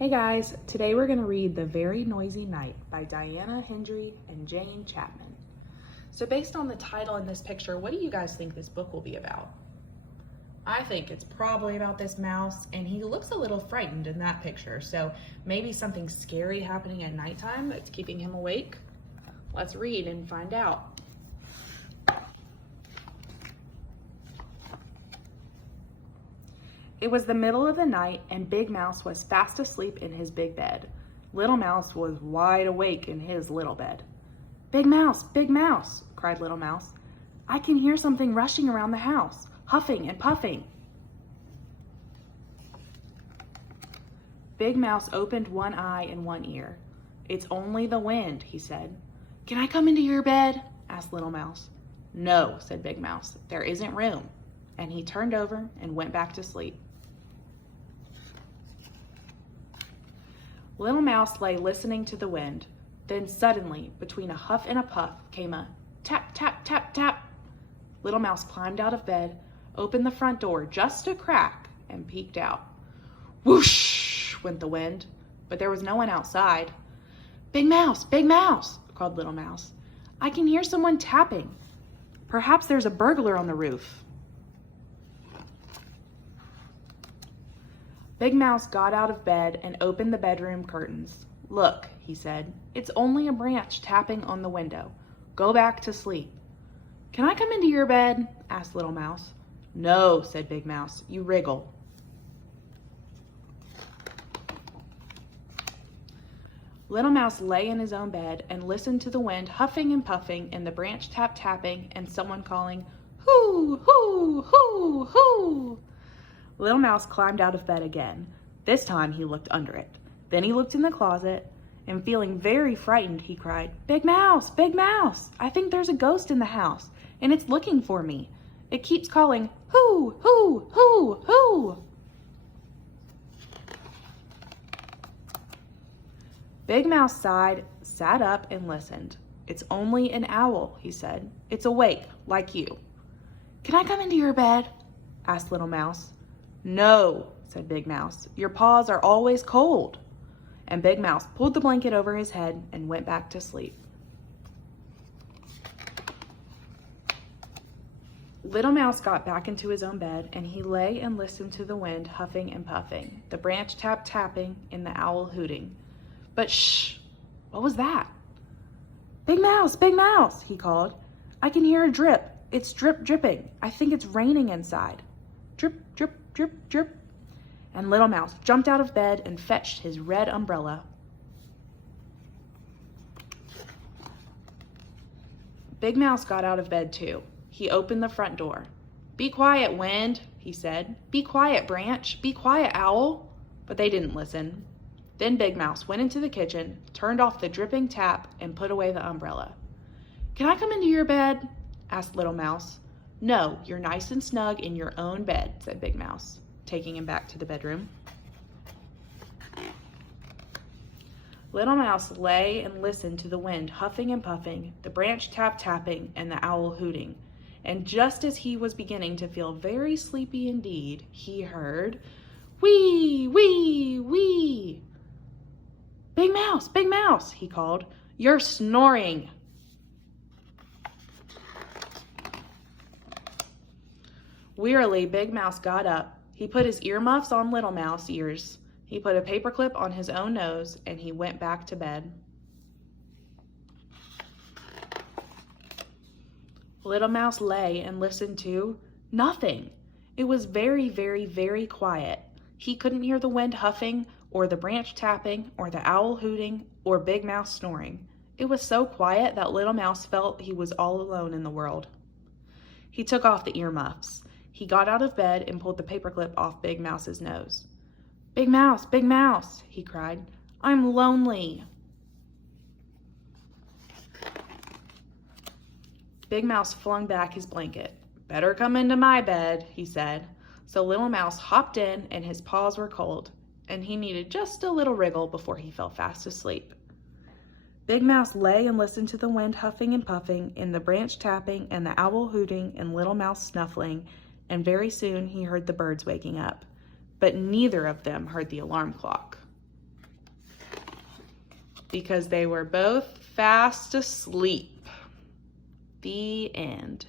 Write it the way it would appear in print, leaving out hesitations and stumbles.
Hey guys, today we're going to read The Very Noisy Night by Diana Hendry and Jane Chapman. So based on the title and this picture, what do you guys think this book will be about? I think it's probably about this mouse, and he looks a little frightened in that picture, so maybe something scary happening at nighttime that's keeping him awake. Let's read and find out. It was the middle of the night, and Big Mouse was fast asleep in his big bed. Little Mouse was wide awake in his little bed. Big Mouse, cried Little Mouse. I can hear something rushing around the house, huffing and puffing. Big Mouse opened one eye and one ear. It's only the wind, he said. Can I come into your bed? Asked Little Mouse. No, said Big Mouse, there isn't room. And he turned over and went back to sleep. Little Mouse lay listening to the wind. Then suddenly, between a huff and a puff, came a tap, tap, tap, tap. Little Mouse climbed out of bed, opened the front door just a crack, and peeked out. Whoosh went the wind, but there was no one outside. Big Mouse, called Little Mouse. I can hear someone tapping. Perhaps there's a burglar on the roof. Big Mouse got out of bed and opened the bedroom curtains. Look, he said, it's only a branch tapping on the window. Go back to sleep. Can I come into your bed? Asked Little Mouse. No, said Big Mouse, you wriggle. Little Mouse lay in his own bed and listened to the wind huffing and puffing and the branch tapping and someone calling, hoo, hoo, hoo, hoo. Little Mouse climbed out of bed again. This time he looked under it. Then he looked in the closet, and feeling very frightened, he cried, Big Mouse, I think there's a ghost in the house, and it's looking for me. It keeps calling, hoo, hoo, hoo, hoo. Big Mouse sighed, sat up, and listened. It's only an owl, he said. It's awake, like you. Can I come into your bed? Asked Little Mouse. No, said Big Mouse, your paws are always cold. And Big Mouse pulled the blanket over his head and went back to sleep. Little Mouse got back into his own bed, and he lay and listened to the wind huffing and puffing, the branch tapping, and the owl hooting. But shh, what was that? Big Mouse, he called. I can hear a drip. It's dripping. I think it's raining inside. Drip, drip, drip, drip. And Little Mouse jumped out of bed and fetched his red umbrella. Big Mouse got out of bed too. He opened the front door. Be quiet, wind, he said. Be quiet, branch. Be quiet, owl. But they didn't listen. Then Big Mouse went into the kitchen, turned off the dripping tap, and put away the umbrella. Can I come into your bed? Asked Little Mouse. No, you're nice and snug in your own bed, said Big Mouse, taking him back to the bedroom. Little Mouse lay and listened to the wind huffing and puffing, the branch tapping, and the owl hooting. And just as he was beginning to feel very sleepy indeed, he heard, wee, wee, wee. Big Mouse, he called. You're snoring. Wearily, Big Mouse got up. He put his earmuffs on Little Mouse ears. He put a paperclip on his own nose, and he went back to bed. Little Mouse lay and listened to nothing. It was very, very, very quiet. He couldn't hear the wind huffing, or the branch tapping, or the owl hooting, or Big Mouse snoring. It was so quiet that Little Mouse felt he was all alone in the world. He took off the earmuffs. He got out of bed and pulled the paperclip off Big Mouse's nose. Big Mouse, he cried. I'm lonely. Big Mouse flung back his blanket. Better come into my bed, he said. So Little Mouse hopped in, and his paws were cold, and he needed just a little wriggle before he fell fast asleep. Big Mouse lay and listened to the wind huffing and puffing, and the branch tapping, and the owl hooting, and Little Mouse snuffling, and very soon he heard the birds waking up. But neither of them heard the alarm clock. because they were both fast asleep. The end.